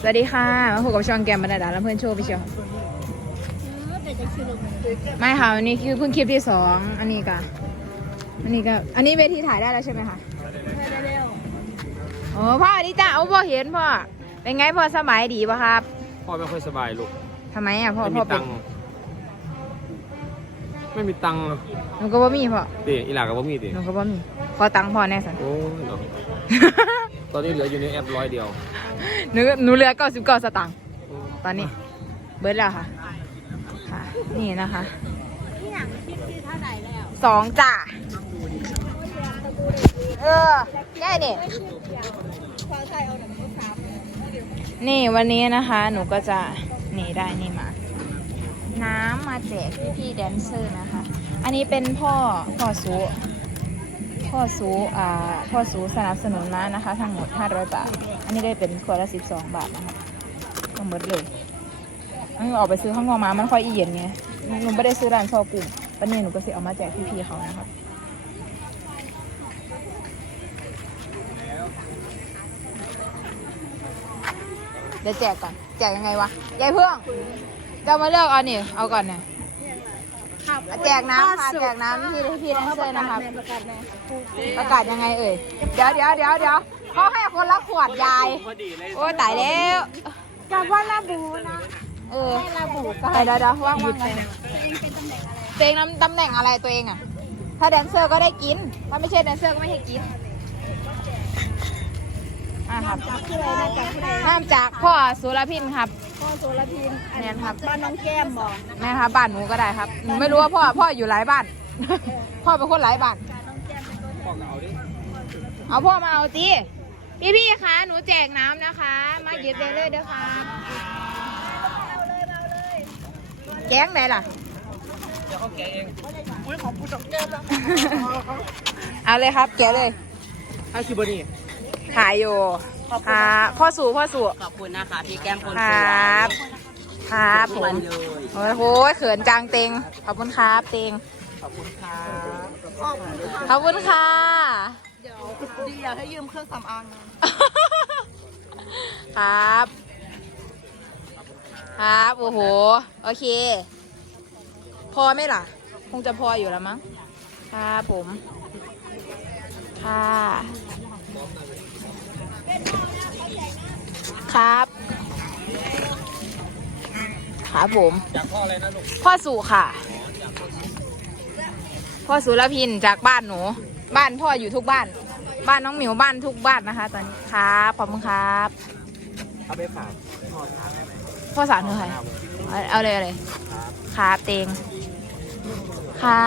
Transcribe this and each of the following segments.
สวัสดีค่ะ มาพบกับช่องแกมบรรดาและเพื่อนโชว์พี่เชียวไม่ค่ะวันนี้คือเพิ่งคลิปที่สองอันนี้ก็อันนี้ก็อันนี้เวทีถ่ายได้แล้วใช่ไหมคะโอ้พ่อดีจ้าเอาพ่อเห็นพ่อเป็นไงพ่อสบายดีป่ะครับพ่อไม่ค่อยสบายลูกทำไมอะพ่อไม่พ่มีอเป็ตันงค์ไม่มีตังค์หนูก็บ่มีพ่อดิอีหลากับบ่มีดิหนูก็บ่มีขอตังค์พ่อแน่สัน โอ้ยเนาะตอนนี้เหลืออยู่ในแอปร้อยเดียว หนูหนูเหลือ99สตางค์ตอนนี้ เบิร์ดแล้วค่ะ ค่ะ นี่นะคะสองจ้าเออแค่นี่นี่วันนี้นะคะหนูก็จะหนีได้นี่มา น้ำมาแจกพี่พี่ๆแดนเซอร์นะคะ อันนี้เป็นพ่อพ่อซูพ่อซูอ่าพ่อซูสนับสนุนมานะคะ ทั้งหมด 500 บาท อันนี้ได้เป็นขวดละ12บสองบาทนะคะทั้งหมดเลยอันนี้ออกไปซื้อข้างนอกมามันค่อยอีเย็นไงหนูไม่ได้ซื้อร้านชอกลุ่มวันนี้หนูก็สิเอามาแจกพี่ๆเขานะคะเดี๋ยวแจกก่อน แจกยังไงวะ ยายเพื่องจะมาเลือกเอานี่ เอาก่อนเนี่ยแจกน้ำค่ะแจกน้ำพี่พี่แดนเซอร์นะครับ ประกาศยังไงเอ่ย เดี๋ยวเดี๋ยวเดี๋ยวเดี๋ยว เขาให้คนละขวดยาย โอ้ยตายแล้วกับว่าระบุนะ เออระบุกันเดี๋ยวเดี๋ยวว่างว่างไงตัวเองนำตำแหน่งอะไรตัวเองอะ ถ้าแดนเซอร์ก็ได้กิน ถ้าไม่ใช่แดนเซอร์ก็ไม่ให้กินอะครับจากผู้ใดนะจากผู้ใดห้ามจากพ่อสุรพินครับ พ่อโซลพินแม่นครับ บ้านน้องแก้มบอกแม่ครับบ้านหนูก็ได้ครับหนูไม่รู้ว่าพ่อพ่ออยู่หลายบ้าน พ่อเป็นคนหลายบ้าน เอาพ่อมาเอาจี พี่พี่ๆคะหนูแจกน้ำนะคะ มาหยิบได้เลยเด้อค่ะแก๊งไหนล่ะเอาเลยครับแกะเลยถ้าคิวบนี่ ถ่ายอยู่ค่ะพ่อสู่พ่อสู่ขอบคุณนะคะพี่แก้มคนคสรวยับครับผวัมนเลยโอ้โหเขินจังเต็งขอบคุณครับเต็งขอบคุณค่ะ ขอบคุณค่ะ ดีอยากให้ยืมเครื่องสำอางครับ ครับ โอ้โห โอเค พอไหมล่ะ คงจะพออยู่แล้วมั้งครับผม ค่ะ ครับ ครับผม จากพ่ออะไรนะลูก พ่อสุค่ะ พ่อสุรพินจากบ้านหนู บ้านพ่ออยู่ทุกบ้าน บ้านน้องหมิวบ้านทุกบ้านนะคะ ตอนนี้ครับขอบคุณครับเอาไปฝากพ่อทานได้ไหมพ่อสารคือใครเอาเอาเลยเอาเลยครับเตงค่ะ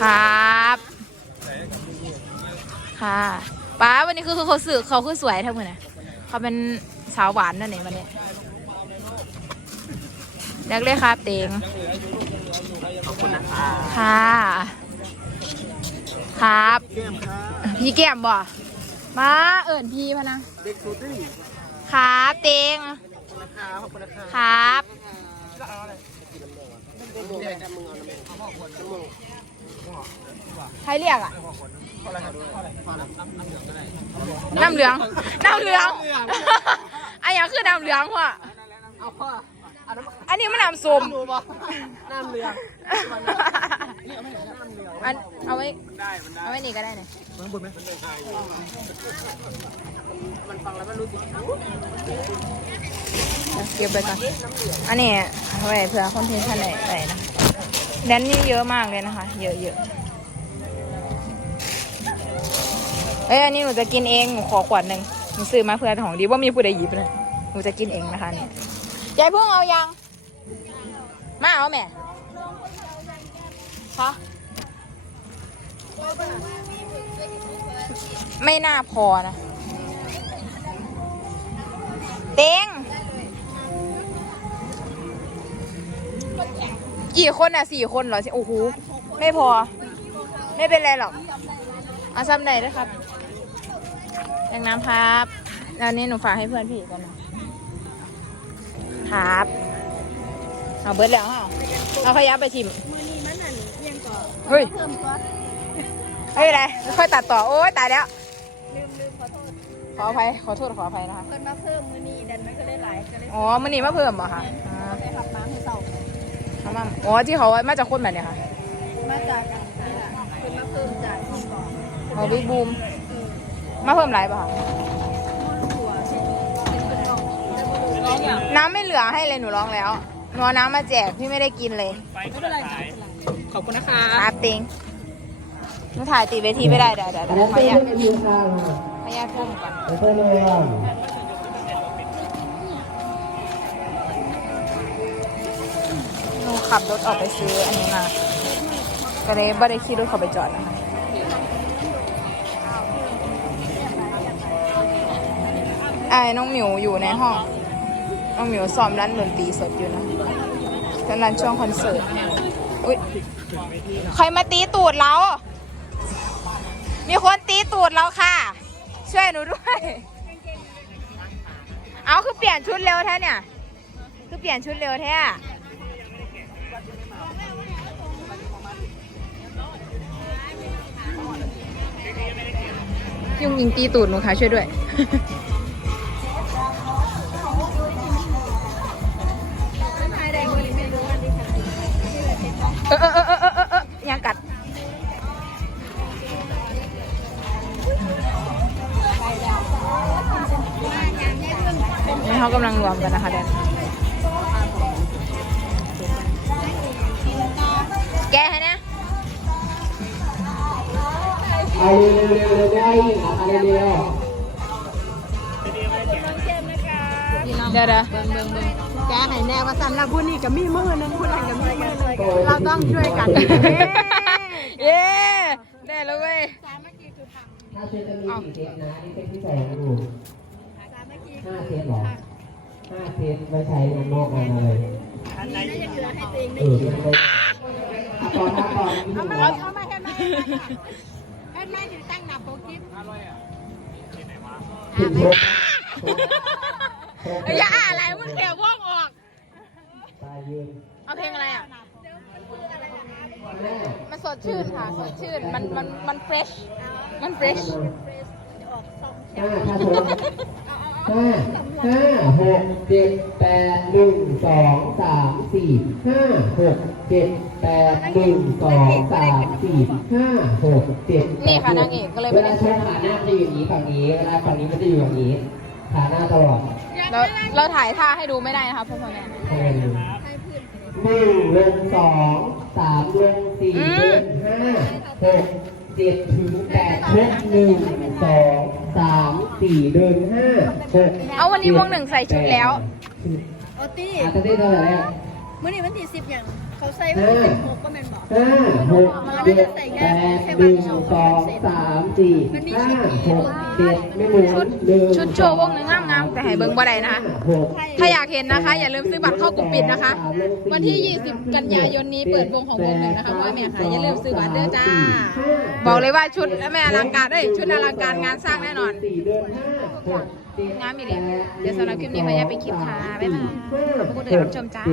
ครับค่ะป้าวันนี้คือคือเขาสื่อเขาคือสวยทั้งหมดนะเขาเป็นสาวหวานนั่นเองวันนี้เรียกเลยครับเตงขอบคุณนะคะค่ะ ครับพี่แก้มบ่ มาเอิญพี่พะนะ เด็กสุดนี่ครับเตงนะคะขอบคุณนะคะครับใครเรียกอะ น้ำเหลือง น้ำเหลือง อันนี้คือน้ำเหลืองพ่อ เอาพ่ออัน นี้มันน้ำส้มดูป่ะน้ำเรืออันเอาไว้ได้มันได้เอาไว้นี่ก็ได้เนี่ยมันบนไหมมันฟังแล้วมันรู้สึกเก็บไปก่อนอันนี้เอาไว้เผื่อคอนเทนต์ท่านไหนไหนนะแดนนี่เยอะมากเลยนะคะ เยอะเยอะเอ้ยอันนี้หนูจะกินเองหนูขอขวดหนึ่งหนูซื้อมาเพื่อของดีว่ามีผู้ใดหยิบเลยหนูจะกินเองนะคะเนี่ยยายเพิ่งเอายัง มาเอาแม่คะไม่น่าพอนะ เต็งกี่คนอะสี่คนเหรอโอ้โหไม่พอ ไม่เป็นไรหรอกเอาซ้ำไหนด้วยครับแรงน้ำครับแล้วนี้หนูฝากให้เพื่อนพี่กันนะครับ เอาเบิร์ดแล้วเหรอเอาขยับไปชิมมือนี้มันนั่นยังก่อเฮ้ยเพิ่มซอสไม่เป็นไรค่อยตัดต่อโอ้ยตายแล้วลืมลืมขอโทษขออภัยขอโทษขออภัยนะคะเพิ่นมาเพิ่มมื้อนี้ดันมันก็เลยหลายก็เลยอ๋อมันนี่มาเพิ่มเหรอคะอ่าไปขับน้ำให้เศร้าเอามาอ๋อที่เขามาจากคนแบบเนี้ยค่ะมาจากกันนี่แหละเพิ่นมาเพิ่มจากที่ก่อนอ๋อบิ๊กบูมมาเพิ่มหลายป่ะคะหัวเช่นเป็นเป็นกล่องแต่บ่รู้น้องอย่างน้ำไม่เหลือให้เลยหนูร้องแล้ว หนูเอาน้ำมาแจกพี่ไม่ได้กินเลยไม่เป็นไรจ้ะขอบคุณนะคะครับติงหนูถ่ายติดเวทีไม่ได้เดี๋ยวเดี๋ยวอันเดี๋ยนั้วนขอเป็นอนุญาตเรื่องที่ทางขออนุญาตก้มก่อนแล้วก็เรื่องหนูขับรถออกไปซื้ออันนี้มาก็เลยไม่ได้ขี่รถเขาไปจอดนะคะไอ้น้องหมิวอยู่ในห้อง น้องหมิวซ้อมร้านดนตรีสดอยู่นะ เป็นร้นช่วงคอนเสิร์ตอุ้ยใครมาตีตูดเรา มีคนตีตูดเราค่ะ ช่วยหนูด้วย เอาคือเปลี่ยนชุดเร็วแท้เนี่ย คือเปลี่ยนชุดเร็วแท้ยุงยิงตีตูดหนูค่ะช่วยด้วย นี่เขากำลังรวมกันนะคะแดนแกให้นะเอาเร็วๆเร็วๆได้อีกอะเอาเร็วเดี๋ยวเดี๋ยวแกให้แน่ว่าสั่นแล้วผู้นี้ก็มีมือนึงผู้นั้นก็มีมือนึงเราต้องช่วยกันเย้ได้แล้วเว้ยๆถ้าเซตจะมีกี่เซตนะนี่เซตที่ใส่ของดู ห้าเซตเหรอห้าเซตไว้ใช้ในนอกกันเลยเออยังไปอะต่อนะต่อนี่ถูกไหมเอามาให้มาให้มาอยู่ตั้งหน้าโปรคลิปผิดครบครบอย่าอะไรมึงเขียวว่องออกตายยืนเอาเพลงอะไรอะแม่มันสดชื่นค่ะ สดชื่น มัน มัน มันเฟรช มันเฟรชห้าถ้าถูก ห้าห้าหกเจ็ดแปดหนึ่งสองสามสี่ห้าหกเจ็ดแปดหนึ่งสองสามสี่ห้าหกเจ็ดนี่ค่ะนางเอกก็เลยเวไม่ได้ลาใช้ขาหน้าจะอยู่อย่างนี้ฝั่งนี้เวลาฝั่งนี้มันจะอยู่อย่างนี้ขาหน้าตลอดเราเราถ่ายท่าให้ดูไม่ได้นะคะเพื่อนๆเนี่ยแทนหนึ่งลงสองสามลงสี่อืลมงห้าหก เจ็ดถึงแปดลงหนึ่งสองสามสี่เดินห้าหกเอาวันนี้วงหนึ่งใส่ชุดแล้วโอตี้อาตตี้เท่าไหร่แล้ว มื้อนี้วันที่10อย่าง เขาใส่วันที่16ก็แม่นบอกห้าหกเจ็ดแปดหนึ่งสองสามสี่ห้าหกเจ็ดไม่หมุนชุดหนึ่งชุดโชว์วงหนึ่งงามๆแต่ให้เบิ้งบ่ได้นะคะหกถ้าอยากเห็นนะคะ อย่าลืมซื้อบัตรเข้ากลุ่มปิดนะคะ วันที่ 20 กันยายนนี้เปิดวงของวงหนึ่งนะคะว่าแม่ค่ะอย่าลืมซื้อบัตรเด้อจ้า บอกเลยว่าชุดแม่อลังการเอ้ยชุดอลังการงานสร้างแน่นอนสี่เดือนห้าหกเจ็ดงามอีหลีเดี๋ยวสำหรับคลิปนี้ขออนุญาตไปคลิปค่ะบ๊ายบายขอบคุณที่รับชมจ้า